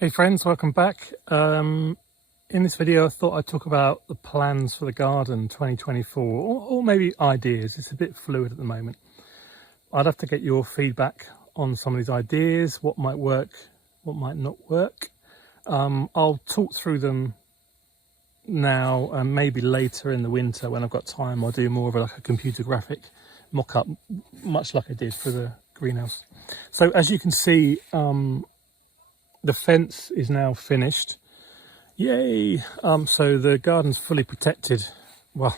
Hey friends, welcome back. In this video I thought I'd talk about the plans for the garden 2024 or maybe ideas. It's a bit fluid at the moment. I'd have to get your feedback on some of these ideas, what might work, what might not work. I'll talk through them now and maybe later in the winter when I've got time I'll do more of like a computer graphic mock-up, much like I did for the greenhouse. So as you can see, the fence is now finished. Yay! So the garden's fully protected, well,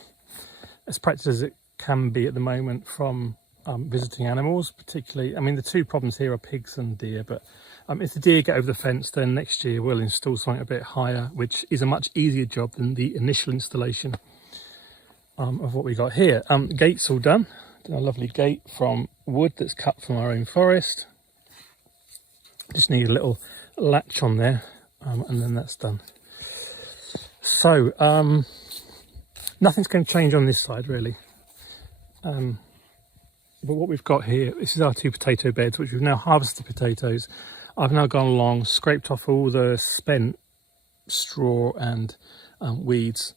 as protected as it can be at the moment from visiting animals, particularly. I mean, the two problems here are pigs and deer, but if the deer get over the fence, then next year we'll install something a bit higher, which is a much easier job than the initial installation of what we got here. Gate's all done. A lovely gate from wood that's cut from our own forest. Just need a little latch on there, and then that's done. So nothing's going to change on this side really, but what we've got here, this is our two potato beds which we've now harvested potatoes. I've now gone along, scraped off all the spent straw and weeds.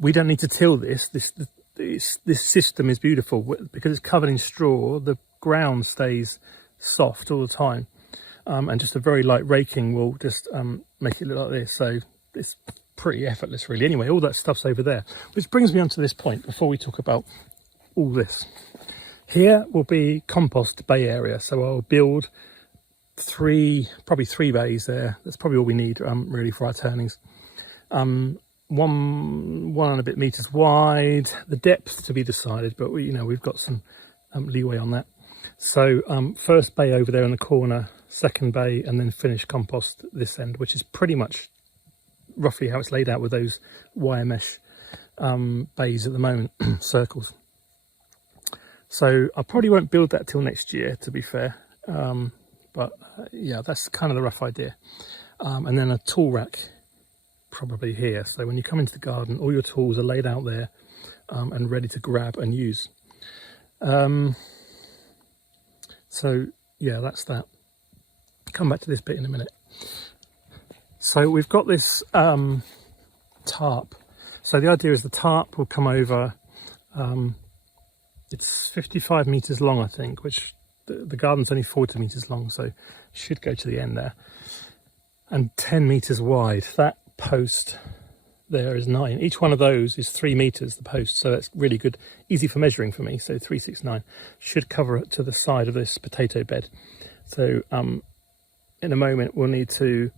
We don't need to till this. This system is beautiful because it's covered in straw. The ground stays soft all the time. And just a very light raking will just make it look like this. So it's pretty effortless really. Anyway, all that stuff's over there, which brings me on to this point before we talk about all this. Here will be compost bay area. So I'll build probably three bays there. That's probably all we need really for our turnings. One and a bit meters wide. The depth to be decided, but we've got some leeway on that. So first bay over there in the corner, second bay, and then finish compost this end, which is pretty much roughly how it's laid out with those wire mesh bays at the moment, circles. So I probably won't build that till next year, to be fair, but yeah, that's kind of the rough idea. And then a tool rack probably here, so when you come into the garden all your tools are laid out there and ready to grab and use. So yeah, that's that. Come back to this bit in a minute. So we've got this tarp. So the idea is the tarp will come over, it's 55 meters long I think, which the garden's only 40 meters long, so should go to the end there, and 10 meters wide. That post there is 9. Each one of those is 3 meters, the post, so that's really good, easy for measuring for me. So 3, 6, 9 should cover it to the side of this potato bed. So in a moment we'll need to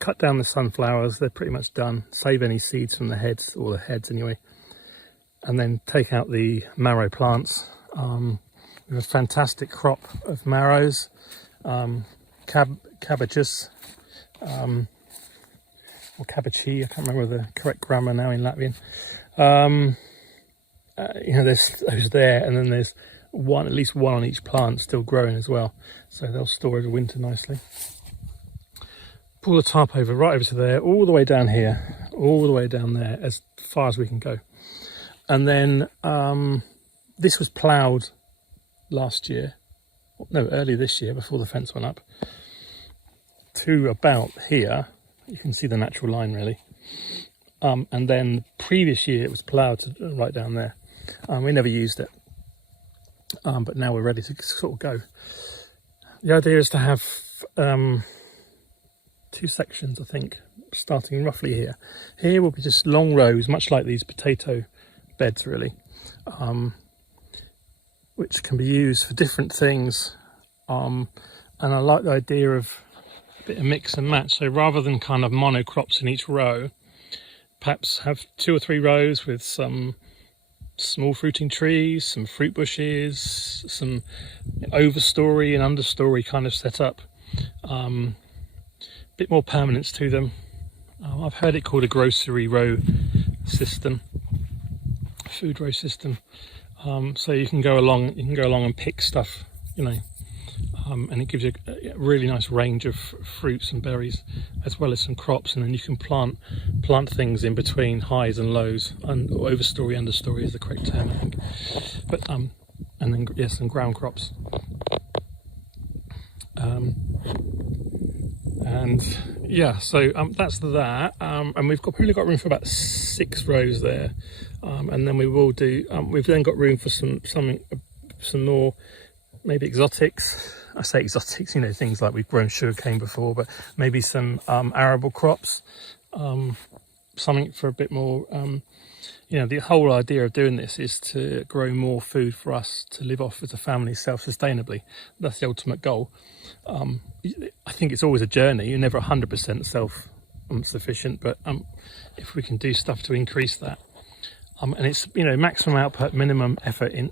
cut down the sunflowers. They're pretty much done. Save any seeds from the heads, or the heads anyway, and then take out the marrow plants. We have a fantastic crop of marrows, cabbages, or cabbagee, I can't remember the correct grammar now in Latvian. There's those there, and then there's at least one on each plant still growing as well, so they'll store over winter nicely. Pull the tarp over, right over to there, all the way down here, all the way down there, as far as we can go. And then this was ploughed early this year, before the fence went up, to about here. You can see the natural line really. And then the previous year it was ploughed to right down there. We never used it, but now we're ready to sort of go. The idea is to have 2 sections, I think, starting roughly here. Here will be just long rows, much like these potato beds really, which can be used for different things. And I like the idea of a bit of mix and match. So rather than kind of monocrops in each row, perhaps have 2 or 3 rows with some small fruiting trees, some fruit bushes, some overstory and understory kind of setup. Bit more permanence to them. I've heard it called a grocery row system, food row system. So you can go along and pick stuff, and it gives you a really nice range of fruits and berries, as well as some crops, and then you can plant things in between highs and lows, and overstory, understory is the correct term I think. But and then some ground crops. And yeah, so that's that, and we've probably got room for about 6 rows there, and then we will do. We've then got room for some more, maybe exotics. I say exotics, you know, things like we've grown sugarcane before, but maybe some arable crops, something for a bit more. You know, the whole idea of doing this is to grow more food for us to live off as a family self-sustainably. That's the ultimate goal. I think it's always a journey. You're never 100% self-sufficient, but if we can do stuff to increase that, and it's, you know, maximum output, minimum effort in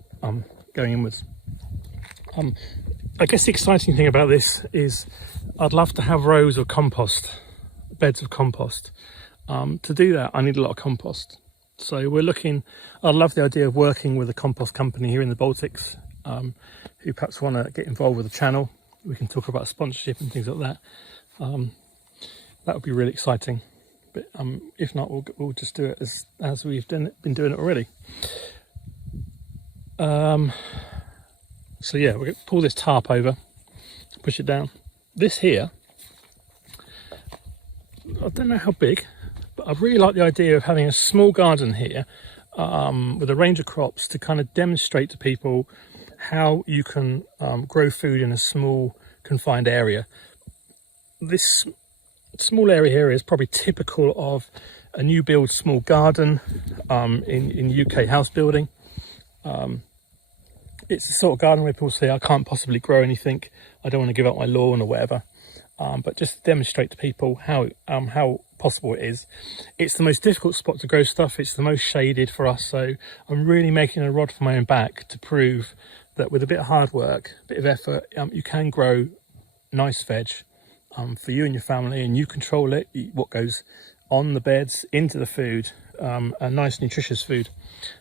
going inwards. I guess the exciting thing about this is I'd love to have rows of compost, beds of compost. To do that, I need a lot of compost. So we're looking, I love the idea of working with a compost company here in the Baltics, who perhaps want to get involved with the channel. We can talk about sponsorship and things like that. That would be really exciting. But if not, we'll just do it as we've been doing it already. So yeah, we're going to pull this tarp over, push it down. This here, I don't know how big, but I really like the idea of having a small garden here with a range of crops to kind of demonstrate to people how you can grow food in a small confined area. This small area here is probably typical of a new build small garden in UK house building. It's the sort of garden where people say, I can't possibly grow anything, I don't want to give up my lawn or whatever. But just to demonstrate to people how possible it is. It's the most difficult spot to grow stuff. It's the most shaded for us. So I'm really making a rod for my own back to prove that with a bit of hard work, a bit of effort, you can grow nice veg for you and your family, and you control it, what goes on the beds, into the food, a nice nutritious food.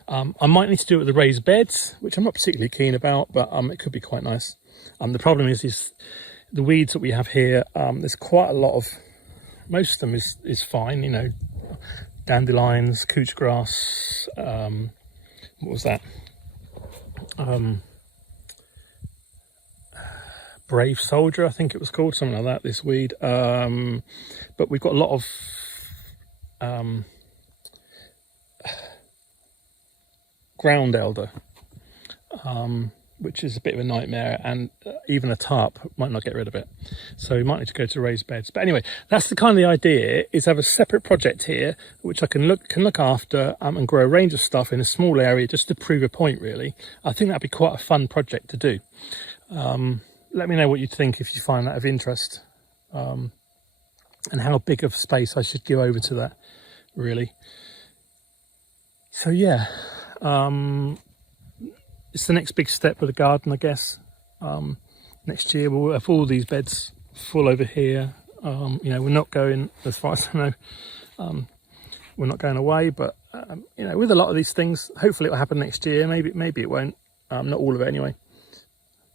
I might need to do it with the raised beds, which I'm not particularly keen about, but it could be quite nice. The problem is the weeds that we have here. There's quite a lot of, most of them is fine, you know, dandelions, couch grass, what was that? Brave soldier, I think it was called, something like that, this weed. But we've got a lot of ground elder, which is a bit of a nightmare, and even a tarp might not get rid of it. So we might need to go to raised beds. But anyway, that's the kind of the idea, is have a separate project here, which I can look after and grow a range of stuff in a small area just to prove a point, really. I think that'd be quite a fun project to do. Let me know what you think if you find that of interest, and how big of space I should give over to that, really. So yeah, it's the next big step with the garden, I guess. Next year we'll have all these beds full over here. You know, we're not going, as far as I know, we're not going away, but you know, with a lot of these things, hopefully it'll happen next year. Maybe it won't, not all of it anyway.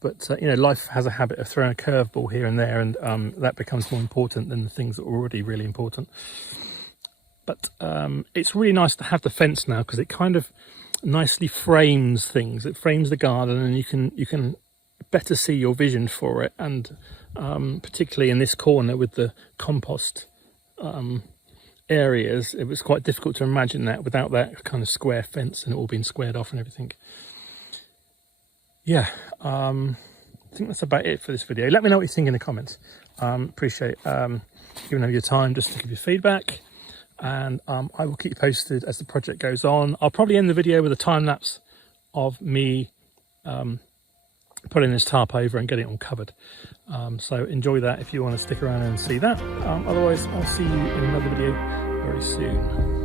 But you know, life has a habit of throwing a curveball here and there, and that becomes more important than the things that are already really important. But it's really nice to have the fence now, because it kind of nicely frames things. It frames the garden, and you can better see your vision for it. And particularly in this corner with the compost areas, it was quite difficult to imagine that without that kind of square fence and it all being squared off and everything. Yeah, I think that's about it for this video. Let me know what you think in the comments. Appreciate giving over your time just to give you feedback, and I will keep you posted as the project goes on. I'll probably end the video with a time lapse of me putting this tarp over and getting it all covered. So enjoy that if you want to stick around and see that. Otherwise, I'll see you in another video very soon.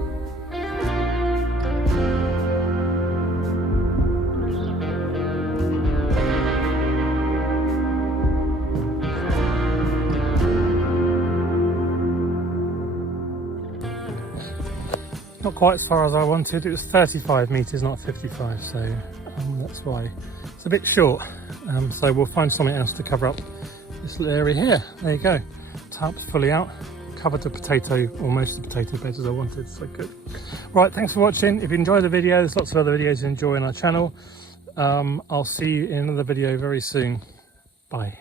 Not quite as far as I wanted. It was 35 metres, not 55, so that's why it's a bit short. So we'll find something else to cover up this little area here. There you go. Tarp's fully out, covered the potato, or most of the potato beds as I wanted, so good. Right, thanks for watching. If you enjoyed the video, there's lots of other videos to enjoy on our channel. I'll see you in another video very soon. Bye.